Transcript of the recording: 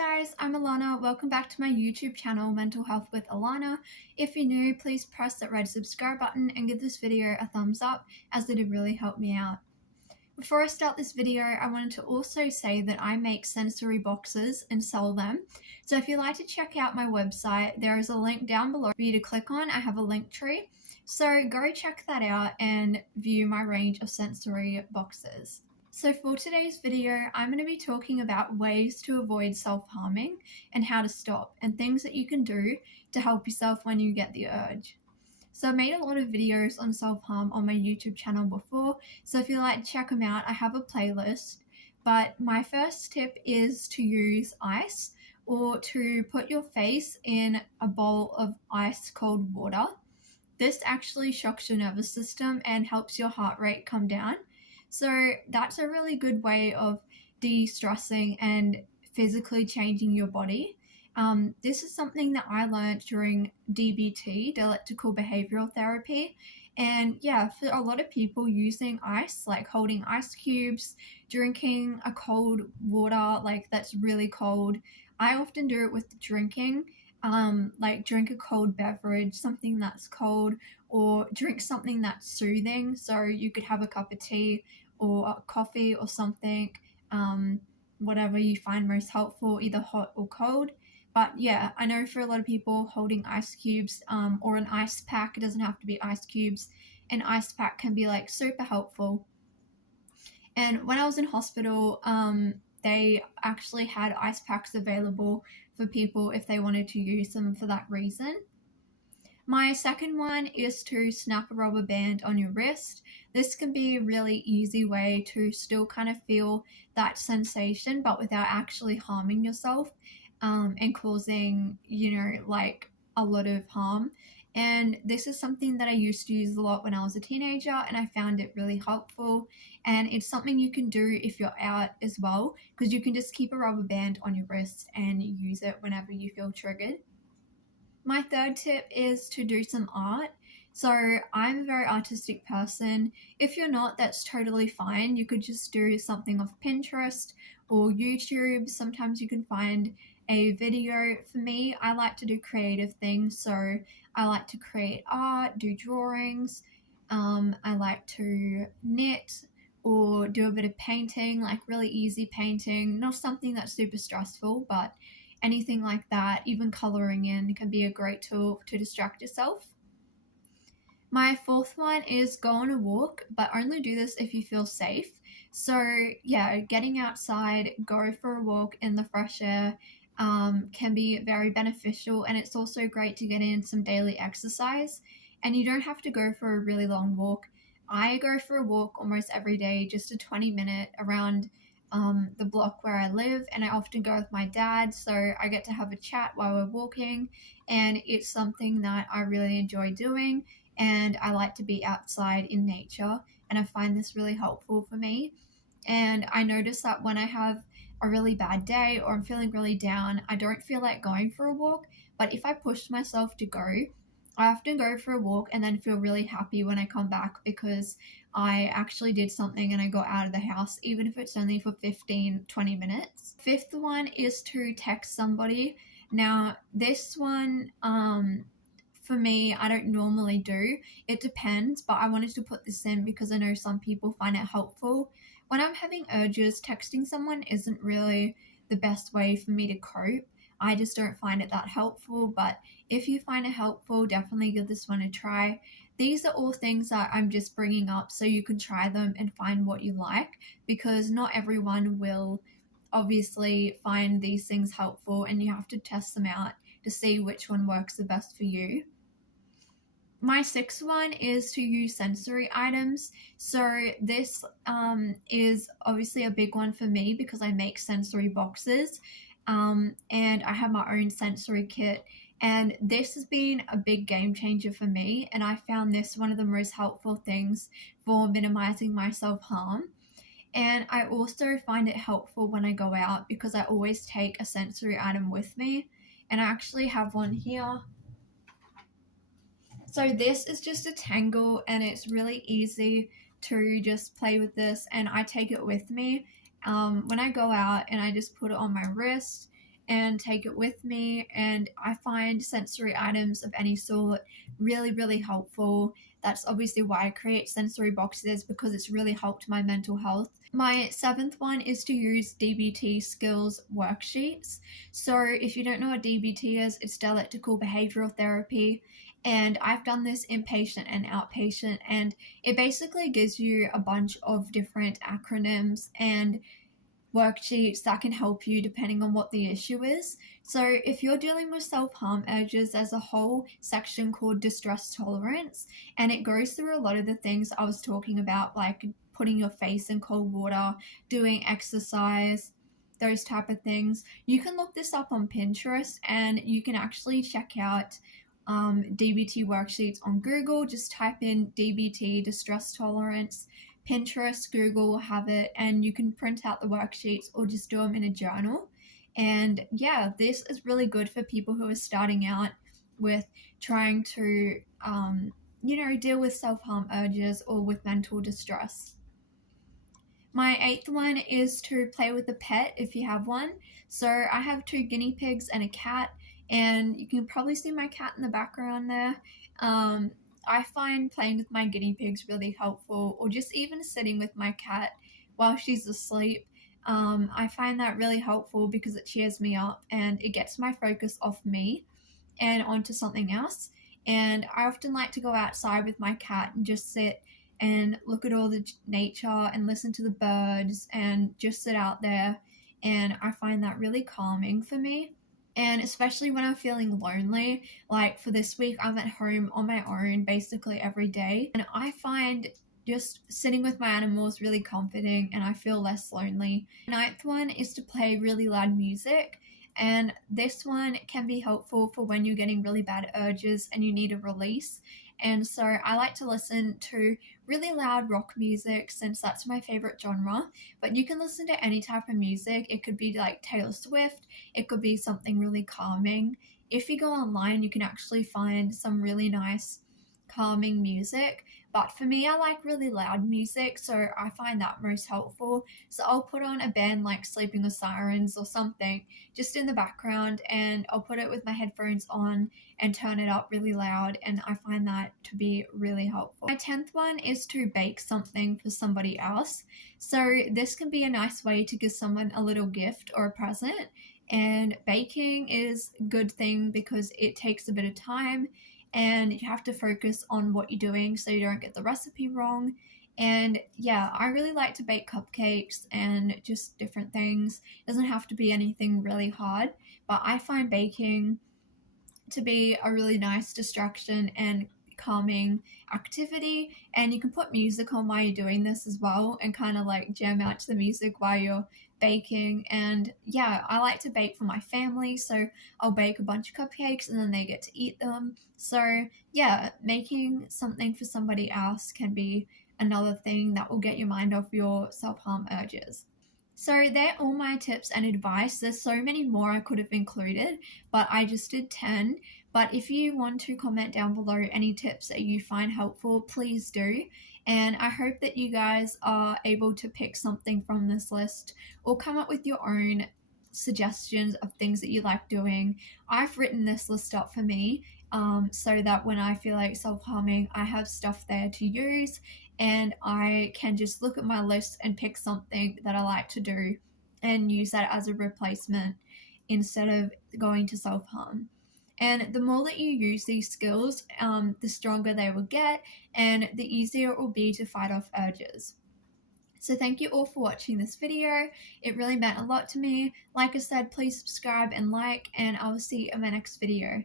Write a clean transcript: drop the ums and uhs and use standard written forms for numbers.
guys, I'm Alana. Welcome back to my YouTube channel, Mental Health with Alana. If you're new, please press that red subscribe button and give this video a thumbs up, as it'd really help me out. Before I start this video, I wanted to also say that I make sensory boxes and sell them. So if you'd like to check out my website, there is a link down below for you to click on. I have a link tree. So go check that out and view my range of sensory boxes. So for today's video, I'm going to be talking about ways to avoid self-harming and how to stop, and things that you can do to help yourself when you get the urge. So I made a lot of videos on self-harm on my YouTube channel before, so if you'd like to check them out, I have a playlist. But my first tip is to use ice, or to put your face in a bowl of ice cold water. This actually shocks your nervous system and helps your heart rate come down. So that's a really good way of de-stressing and physically changing your body. This is something that I learned during DBT, dialectical behavioral therapy. And yeah, for a lot of people, using ice, like holding ice cubes, drinking a cold water, like that's really cold. I often do it with drinking. Like drink a cold beverage, something that's cold, or drink something that's soothing. So you could have a cup of tea or a coffee or something, whatever you find most helpful, either hot or cold. But yeah, I know for a lot of people, holding ice cubes or an ice pack, it doesn't have to be ice cubes, an ice pack can be like super helpful. And when I was in hospital, they actually had ice packs available for people if they wanted to use them for that reason. My second one is to snap a rubber band on your wrist. This can be a really easy way to still kind of feel that sensation, but without actually harming yourself and causing, like a lot of harm. And this is something that I used to use a lot when I was a teenager, and I found it really helpful. And it's something you can do if you're out as well, because you can just keep a rubber band on your wrist and use it whenever you feel triggered. My third tip is to do some art. So I'm a very artistic person. If you're not, that's totally fine. You could just do something off Pinterest or YouTube. Sometimes you can find a video. For me, I like to do creative things. So I like to create art, do drawings. I like to knit or do a bit of painting, like really easy painting. Not something that's super stressful, but anything like that, even coloring in, can be a great tool to distract yourself. My fourth one is go on a walk, but only do this if you feel safe. So yeah, getting outside, go for a walk in the fresh air can be very beneficial, and it's also great to get in some daily exercise. And you don't have to go for a really long walk. I go for a walk almost every day, just a 20-minute around the block where I live, and I often go with my dad, so I get to have a chat while we're walking, and it's something that I really enjoy doing, and I like to be outside in nature, and I find this really helpful for me. And I notice that when I have a really bad day or I'm feeling really down, I don't feel like going for a walk, but if I push myself to go, I often go for a walk and then feel really happy when I come back, because I actually did something and I got out of the house, even if it's only for 15-20 minutes. Fifth one is to text somebody. Now, this one, for me, I don't normally do. It depends, but I wanted to put this in because I know some people find it helpful. When I'm having urges, texting someone isn't really the best way for me to cope. I just don't find it that helpful, but if you find it helpful, definitely give this one a try. These are all things that I'm just bringing up so you can try them and find what you like, because not everyone will obviously find these things helpful, and you have to test them out to see which one works the best for you. My sixth one is to use sensory items. So this is obviously a big one for me because I make sensory boxes. And I have my own sensory kit, and this has been a big game changer for me, and I found this one of the most helpful things for minimizing my self-harm. And I also find it helpful when I go out because I always take a sensory item with me, and I actually have one here. So this is just a tangle, and it's really easy to just play with this, and I take it with me when I go out, and I just put it on my wrist, and take it with me, and I find sensory items of any sort really, really helpful. That's obviously why I create sensory boxes, because it's really helped my mental health. My seventh one is to use DBT skills worksheets. So if you don't know what DBT is, it's dialectical behavioral therapy, and I've done this inpatient and outpatient, and it basically gives you a bunch of different acronyms and worksheets that can help you depending on what the issue is. So if you're dealing with self-harm urges, there's a whole section called distress tolerance, and it goes through a lot of the things I was talking about, like putting your face in cold water, doing exercise, those type of things. You can look this up on Pinterest, and you can actually check out DBT worksheets on Google. Just type in DBT distress tolerance. Pinterest, Google will have it, and you can print out the worksheets or just do them in a journal. And yeah, this is really good for people who are starting out with trying to, deal with self-harm urges or with mental distress. My eighth one is to play with a pet if you have one. So I have 2 guinea pigs and a cat, and you can probably see my cat in the background there. I find playing with my guinea pigs really helpful, or just even sitting with my cat while she's asleep. I find that really helpful because it cheers me up and it gets my focus off me and onto something else. And I often like to go outside with my cat and just sit and look at all the nature and listen to the birds and just sit out there. And I find that really calming for me. And especially when I'm feeling lonely, like for this week, I'm at home on my own basically every day. And I find just sitting with my animals really comforting, and I feel less lonely. The ninth one is to play really loud music. And this one can be helpful for when you're getting really bad urges and you need a release. And so I like to listen to really loud rock music, since that's my favorite genre. But you can listen to any type of music. It could be like Taylor Swift, it could be something really calming. If you go online, you can actually find some really nice calming music. But for me, I like really loud music, so I find that most helpful. So I'll put on a band like Sleeping with Sirens or something just in the background, and I'll put it with my headphones on and turn it up really loud, and I find that to be really helpful. My 10th one is to bake something for somebody else. So this can be a nice way to give someone a little gift or a present, and baking is a good thing because it takes a bit of time and you have to focus on what you're doing so you don't get the recipe wrong. And yeah, I really like to bake cupcakes and just different things. It doesn't have to be anything really hard, but I find baking to be a really nice distraction and calming activity. And you can put music on while you're doing this as well and kind of like jam out to the music while you're baking. And yeah, I like to bake for my family, so I'll bake a bunch of cupcakes and then they get to eat them. So yeah, making something for somebody else can be another thing that will get your mind off your self-harm urges. So they're all my tips and advice. There's so many more I could have included, but I just did 10. But if you want to comment down below any tips that you find helpful, please do. And I hope that you guys are able to pick something from this list or come up with your own suggestions of things that you like doing. I've written this list up for me, so that when I feel like self-harming, I have stuff there to use, and I can just look at my list and pick something that I like to do and use that as a replacement instead of going to self-harm. And the more that you use these skills, the stronger they will get, and the easier it will be to fight off urges. So thank you all for watching this video. It really meant a lot to me. Like I said, please subscribe and like, and I will see you in my next video.